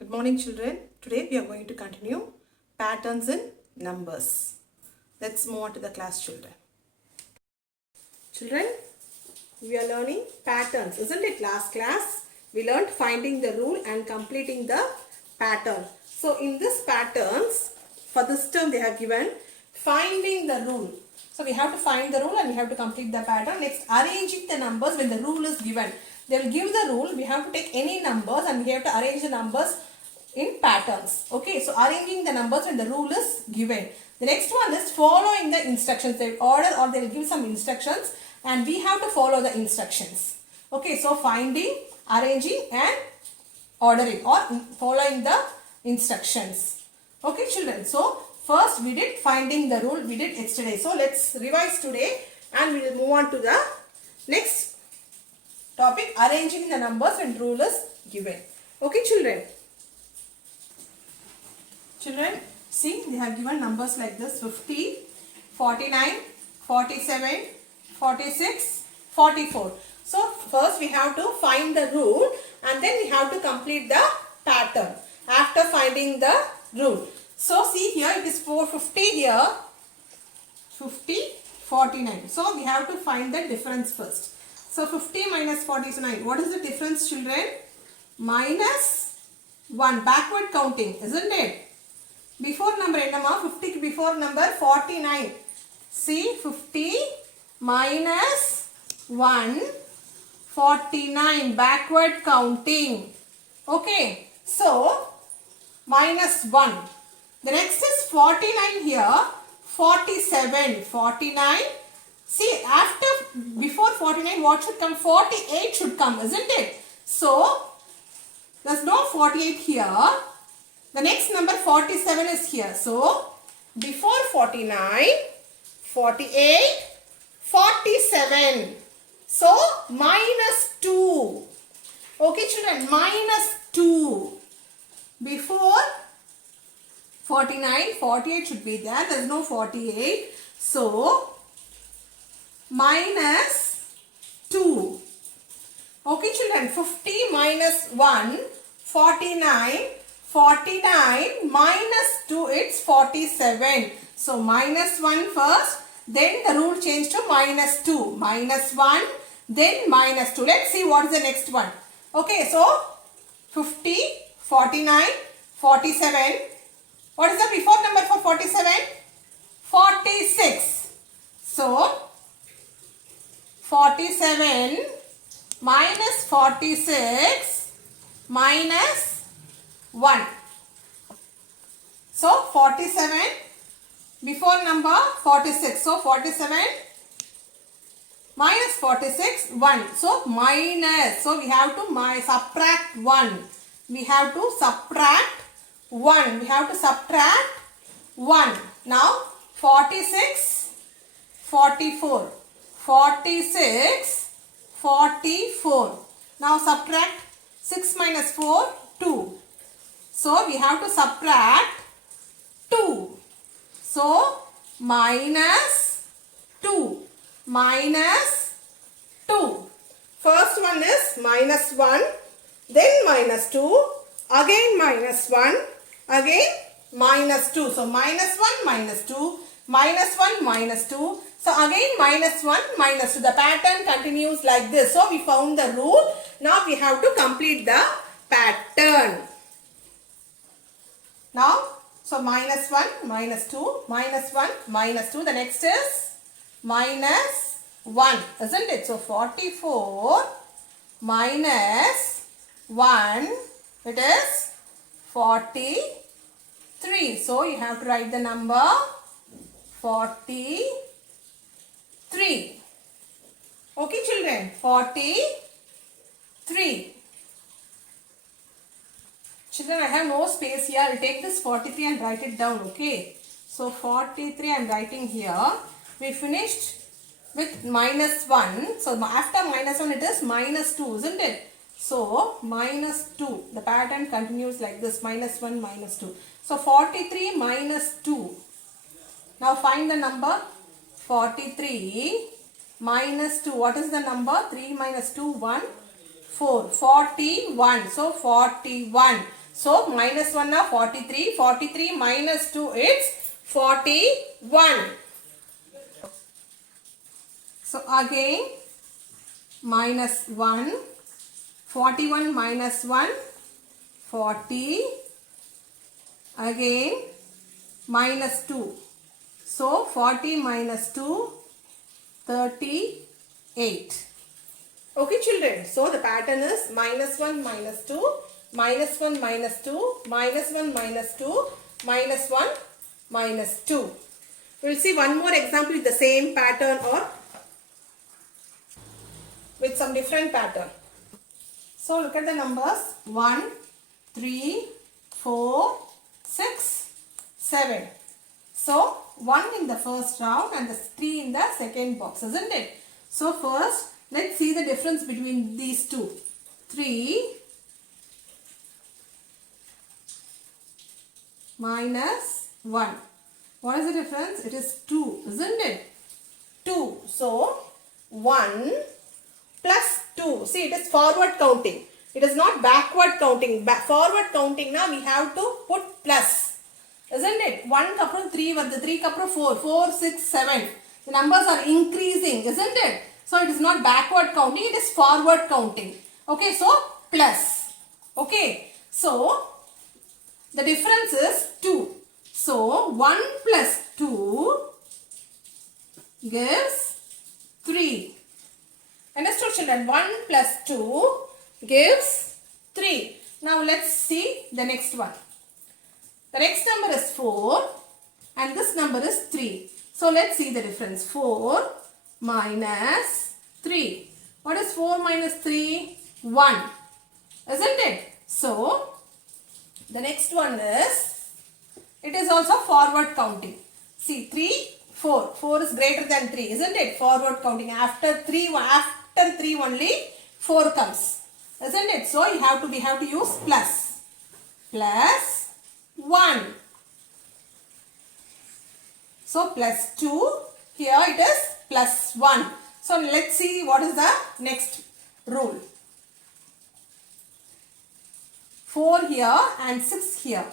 Good morning, children. Today we are going to continue patterns in numbers. Let's move on to the class, children. Children, we are learning patterns, isn't it? Last class we learned finding the rule and completing the pattern. So in this patterns, for this term they have given finding the rule. So we have to find the rule and we have to complete the pattern. Next, arranging the numbers when the rule is given. They will give the rule. We have to take any numbers and we have to arrange the numbers in patterns. Okay, so arranging the numbers when the rule is given. The next one is following the instructions. They will order or they will give some instructions and we have to follow the instructions. Okay, so finding, arranging and ordering or following the instructions. Okay, children. So first we did finding the rule. We did yesterday. So let's revise today and we will move on to the next topic, arranging the numbers when rule is given. Okay, children. Children, see, they have given numbers like this: 50, 49, 47, 46, 44. So first we have to find the rule and then we have to complete the pattern after finding the rule. So see here, it is 450 here, 50, 49. So we have to find the difference first. So 50 minus 49. What is the difference, children? Minus 1. Backward counting, isn't it? Before number endama, 50 before number 49. See, 50 minus 1, 49. Backward counting. Okay. So, minus 1. The next is 49 here. 47. 49. See, before 49, what should come? 48 should come, isn't it? So, there's no 48 here. The next number 47 is here. So, before 49, 48, 47. So, minus 2. Okay, children, minus 2. Before 49, 48 should be there. There is no 48. So, minus 2. Okay, children, 50 minus 1, 49. 49 minus 2, it's 47. So, minus 1 first, then the rule changed to minus 2. Minus 1, then minus 2. Let's see what is the next one. Okay, so, 50, 49, 47. What is the before number for 47? 46. So, 47 minus 46 minus 1. So, 47 before number 46. So, 47 minus 46, 1. So, minus. So, we have to subtract 1. We have to subtract 1. We have to subtract 1. Now, 46, 44. 46, 44. Now, subtract 6 minus 4, 2. So, we have to subtract 2. So, minus 2. Minus 2. First one is minus 1. Then minus 2. Again minus 1. Again minus 2. So, minus 1, minus 2. Minus 1, minus 2. So, again minus 1, minus 2. The pattern continues like this. So, we found the rule. Now, we have to complete the pattern. Now, so minus 1, minus 2, minus 1, minus 2. The next is minus 1, isn't it? So, 44 minus 1, it is 43. So, you have to write the number 43. Okay, children, 43. Children, I have no space here. I will take this 43 and write it down. Okay. So, 43 I am writing here. We finished with minus 1. So, after minus 1 it is minus 2, isn't it? So, minus 2. The pattern continues like this. Minus 1, minus 2. So, 43 minus 2. Now, find the number 43 minus 2. What is the number? 3 minus 2, 1. 4. 41. So, 41. So minus 1 are 43. 43 minus 2 is 41. So again minus 1. 41 minus 1. 40. Again minus 2. So 40 minus 2. 38. Okay children, so the pattern is minus 1 minus 2, minus 1 minus 2, minus 1 minus 2, minus 1 minus 2. We will see one more example with the same pattern or with some different pattern. So look at the numbers 1, 3, 4, 6, 7. So 1 in the first round and the 3 in the second box, isn't it? So first let's see the difference between these two. 3 minus 1. What is the difference? It is 2, isn't it? 2. So 1 plus 2. See, it is forward counting. It is not backward counting. Forward counting now we have to put plus. Isn't it? 1 kapra 3 varthu, 3 kapra 4, 4, 6, 7. The numbers are increasing, isn't it? So it is not backward counting, it is forward counting. Okay, so plus. Okay, so the difference is 2. So 1 plus 2 gives 3. Understood children? 1 plus 2 gives 3. Now let's see the next one. The next number is 4 and this number is 3. So let's see the difference. 4 minus 3. What is 4 minus 3? 1. Isn't it? So the next one is, it is also forward counting. See 3, 4. 4 is greater than 3. Isn't it? Forward counting. After 3 only 4 comes. Isn't it? So we have to use plus. Plus 1. So plus 2, here it is plus 1. So let's see what is the next rule. 4 here and 6 here.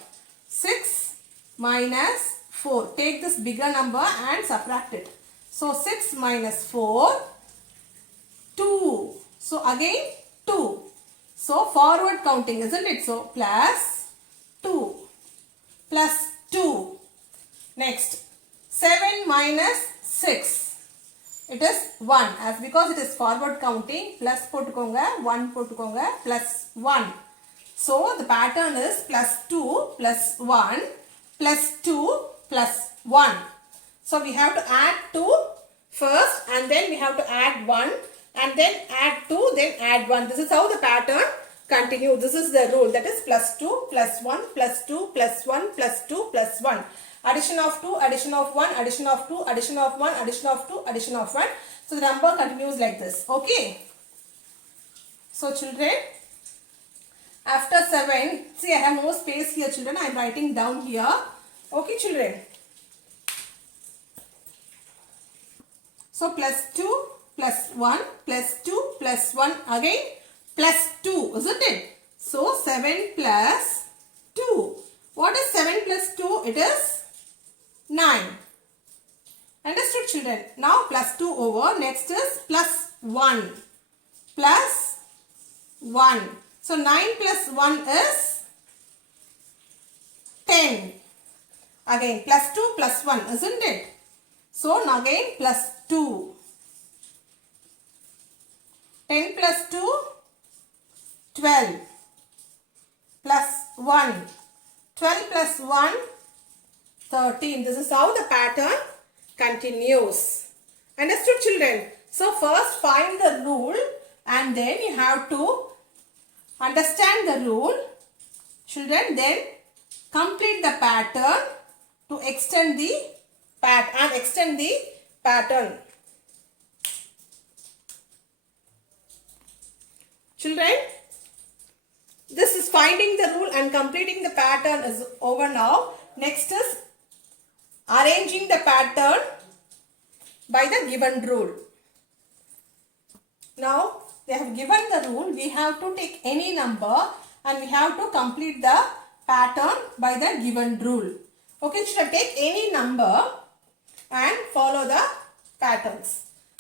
6 minus 4. Take this bigger number and subtract it. So 6 minus 4, 2. So again 2. So forward counting, isn't it? So plus 2. Plus 2. Next, 7 minus 6. It is 1. As because it is forward counting, plus potukonga, 1 potukonga, plus 1. So the pattern is plus 2 plus 1 plus 2 plus 1. So we have to add 2 first and then we have to add 1 and then add 2 then add 1. This is how the pattern continues. This is the rule, that is plus 2 plus 1 plus 2 plus 1 plus 2 plus 1. Addition of 2, addition of 1, addition of 2, addition of 1, addition of 2, addition of 1. So the number continues like this. Okay. So children, after 7, see I have no space here children. I am writing down here. Okay children. So plus 2 plus 1 plus 2 plus 1 again plus 2, isn't it? So 7 plus 2. What is 7 plus 2? It is 9. Understood children? Now plus 2 over. Next is plus 1. Plus 1. So 9 plus 1 is 10. Again plus 2 plus 1, isn't it? So now again plus 2. 10 plus 2, 12. Plus 1. 12 plus 1, 13. This is how the pattern continues. Understood children? So first find the rule and then you have to understand the rule. Children, then complete the pattern to extend the pattern. Children, this is finding the rule and completing the pattern is over now. Next is arranging the pattern by the given rule. Now, they have given the rule. We have to take any number and we have to complete the pattern by the given rule. Okay, children, take any number and follow the patterns.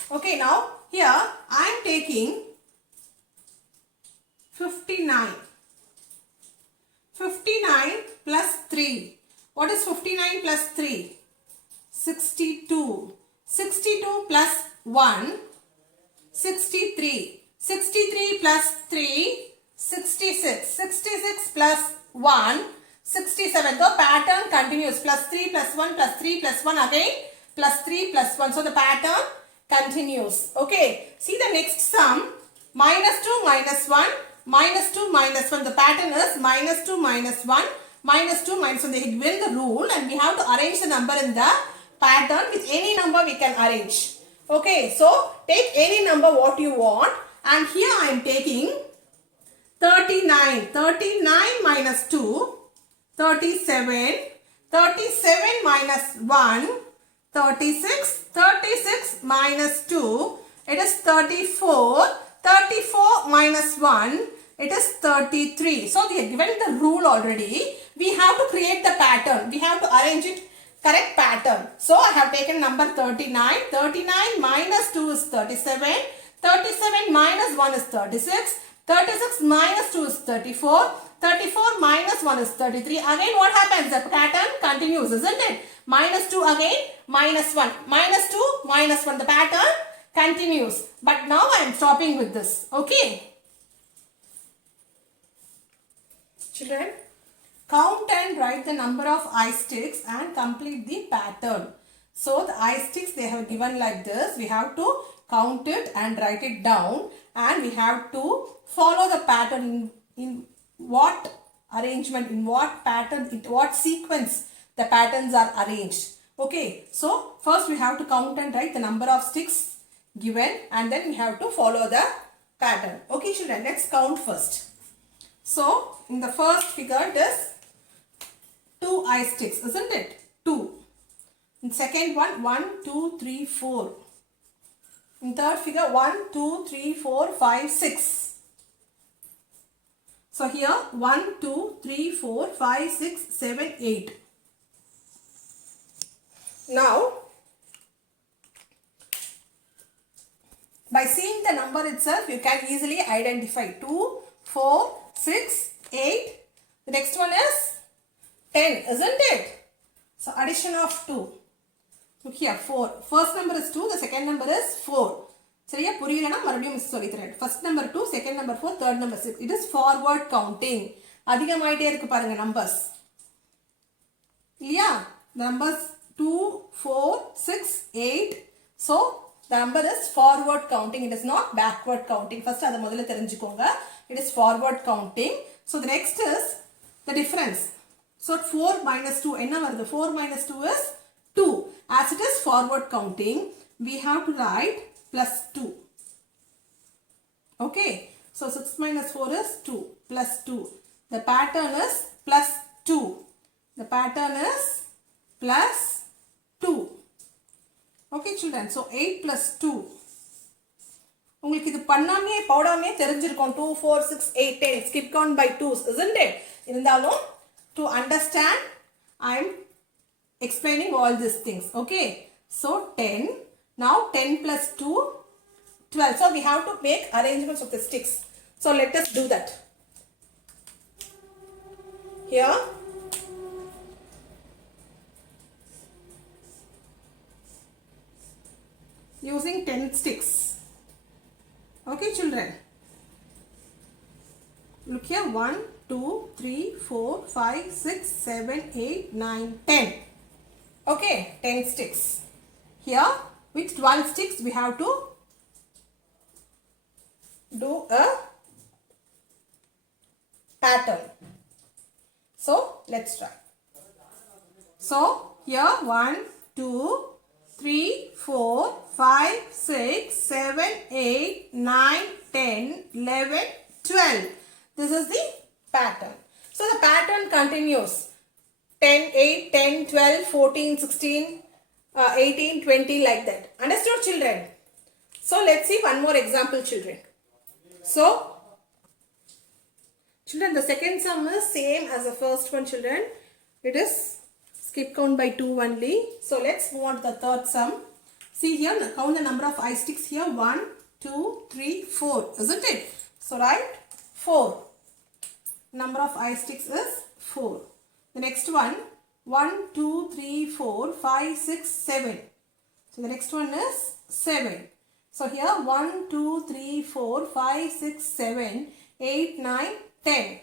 Okay, now here I am taking 59. 59 plus 3. What is 59 plus 3? 62. 62 plus 1. 63. 63 plus 3. 66. 66 plus 1. 67. The pattern continues. Plus 3 plus 1 plus 3 plus 1 again. Plus 3 plus 1. So the pattern continues. Okay. See the next sum. Minus 2 minus 1. Minus 2 minus 1. The pattern is minus 2 minus 1. Minus 2 minus 1. They given the rule and we have to arrange the number in the pattern. With any number we can arrange. Okay. So take any number what you want. And here I am taking 39. 39 minus 2. 37. 37 minus 1. 36. 36 minus 2. It is 34. 34 minus 1. It is 33. So we have given the rule already. We have to create the pattern. We have to arrange it correct pattern. So I have taken number 39. 39 minus 2 is 37. 37 minus 1 is 36. 36 minus 2 is 34. 34 minus 1 is 33. Again what happens? The pattern continues, isn't it? Minus 2 again, minus 1. Minus 2, minus 1. The pattern continues. But now I am stopping with this. Okay. Children, count and write the number of eye sticks and complete the pattern. So the eye sticks they have given like this. We have to count it and write it down. And we have to follow the pattern in what arrangement, in what pattern, in what sequence the patterns are arranged. Okay. So first we have to count and write the number of sticks given and then we have to follow the pattern. Okay children, let's count first. So in the first figure it is 2 eye sticks, isn't it? 2. In second one, 1, 2, 3, 4. In third figure 1, 2, 3, 4, 5, 6. So here 1, 2, 3, 4, 5, 6, 7, 8. Now by seeing the number itself, you can easily identify 2, 4, 6, 8. The next one is 10, isn't it? So addition of 2. Look here, 4. First number is 2, the second number is 4. சரியா புரியலனா மறுபடியும் miss சொல்லி தரேன். First number 2, second number 4, third number 6. It is forward counting. அதிகமாயிட்டே இருக்கு பாருங்க numbers. இல்லையா? Numbers 2, 4, 6, 8. So the number is forward counting. It is not backward counting. First அதை முதல்ல தெரிஞ்சுக்கோங்க. It is forward counting. So the next is the difference. So 4 minus 2 என்ன வருது? 4 minus 2 is 2. As it is forward counting, we have to write plus 2. Okay. So 6 minus 4 is 2 plus 2. The pattern is plus 2. The pattern is plus 2. Okay children. So 8 plus 2. உங்களுக்கு இது பண்ணாமே போடாமே தெரிஞ்சிருக்கும் 2, 4, 6, 8, 10. Skip count by 2s, isn't it? இருந்தாலும் to understand, I am explaining all these things. Okay. So 10. Now 10 plus 2, 12. So we have to make arrangements of the sticks. So let us do that. Here. Using 10 sticks. Okay children. Look here. 1, 2, 3, 4, 5, 6, 7, 8, 9, 10. Okay. 10 sticks. Here with 12 sticks we have to do a pattern. So let's try. So here 1, 2, 3, 4, 5, 6, 7, 8, 9, 10, 11, 12. This is the pattern. So the pattern continues. 10, 8, 10, 12, 14, 16, 18, 20 like that. Understood children? So let's see one more example children. So Children, the second sum is same as the first one, children. It is skip count by 2 only. So let's move on to the third sum. See here, count the number of eye sticks here. 1, 2, 3, 4. Isn't it? So write 4. Number of eye sticks is 4. The next one, 1, 2, 3, 4, 5, 6, 7. So the next one is 7. So here 1, 2, 3, 4, 5, 6, 7, 8, 9, 10.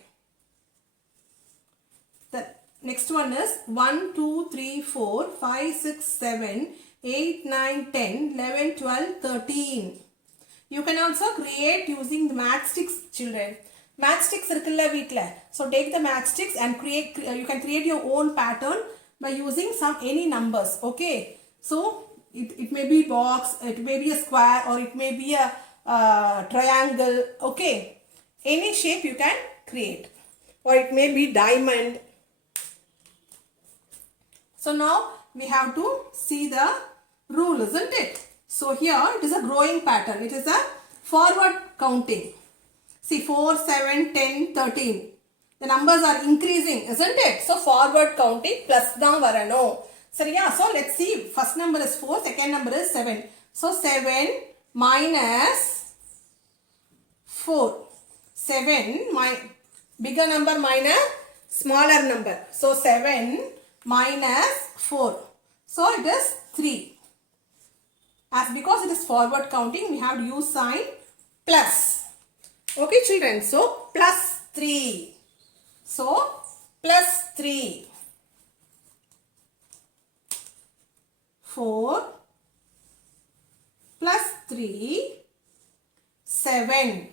The next one is 1, 2, 3, 4, 5, 6, 7, 8, 9, 10, 11, 12, 13. You can also create using the matchsticks, children. Matchsticks இருக்குல்ல வீட்ல. So take the matchsticks and you can create your own pattern by using any numbers. Okay. So it may be box, it may be a square, or it may be a triangle. Okay. Any shape you can create, or it may be diamond. So now we have to see the rule, isn't it? So here it is a growing pattern. It is a forward counting. See 4, 7, 10, 13. The numbers are increasing, isn't it? So forward counting plus தான் வரணும். சரியா? So let's see. First number is 4, second number is 7. So 7 minus 4. 7 bigger number minus smaller number. So 7 minus 4. So it is 3. As because it is forward counting, we have to use sign plus. Okay, children. So plus 3. So plus 3. 4 plus 3, 7.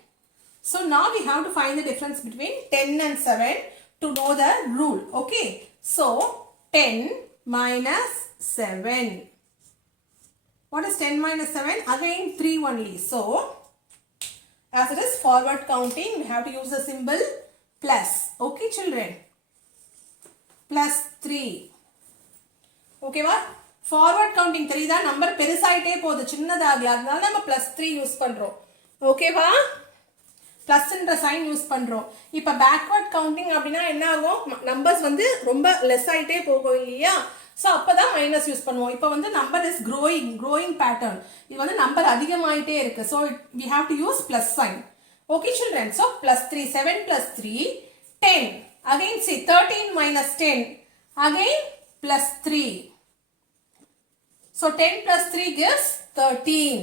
So now we have to find the difference between 10 and 7 to know the rule. Okay. So 10 minus 7. What is 10 minus 7? Again 3 only. So as it is forward counting, we have to use the symbol plus. Okay, children. Plus 3. Okay, what? Forward counting தெரியுதா number பெருசாயிட்டே போகுது சின்னதாகி அதனால நம்ம +3 use பண்றோம். ஓகேவா? +ன்ற sign use பண்றோம். இப்போ backward counting அப்படினா என்ன ஆகும்? நம்பர்ஸ் வந்து ரொம்ப லெஸ் ஆயிட்டே போகும் இல்லையா? சோ அப்பதான் மைனஸ் யூஸ் பண்ணுவோம். இப்போ வந்து நம்பர் இஸ் growing pattern. இது வந்து நம்பர் அதிகமாயிட்டே இருக்கு. So we have to use plus sign. Okay, children. So +3, 7 plus 3, 10. Again see 13 minus 10. Again +3. So 10 plus 3 gives 13.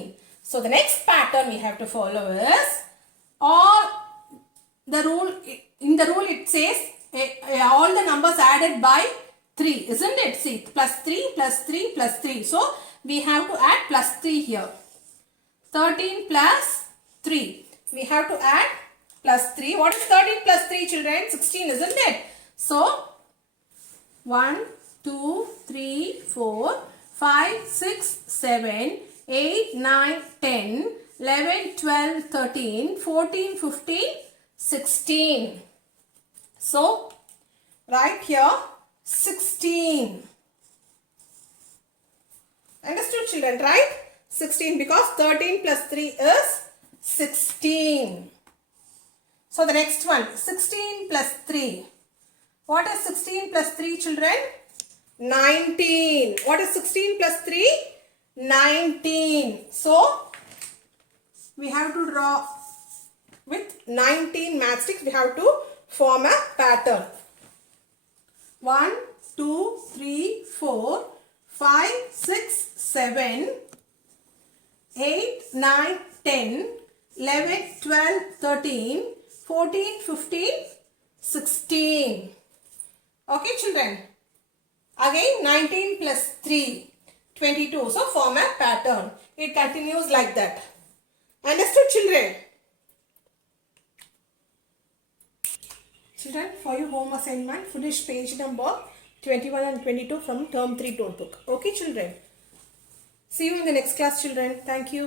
So the next pattern we have to follow is all the rule. In the rule it says all the numbers added by 3, isn't it? See +3 +3 +3. So we have to add +3 here. 13 plus 3. We have to add +3. What is 13 plus 3, children? 16, isn't it? So 1, 2, 3, 4, 5, 6, 7, 8, 9, 10, 11, 12, 13, 14, 15, 16. So right here 16. Understood, children, right? 16 because 13 plus 3 is 16. So the next one 16 plus 3. What is 16 plus 3, children? 19. What is 16 plus 3? 19. So we have to draw with 19 matchsticks. We have to form a pattern. 1, 2, 3, 4, 5, 6, 7, 8, 9, 10, 11, 12, 13, 14, 15, 16. Okay, children. Again 19 plus 3, 22. So form a pattern. It continues like that. Understood, children? Children, for your home assignment, finish page number 21 and 22 from term 3 notebook. Okay, children? See you in the next class, children. Thank you.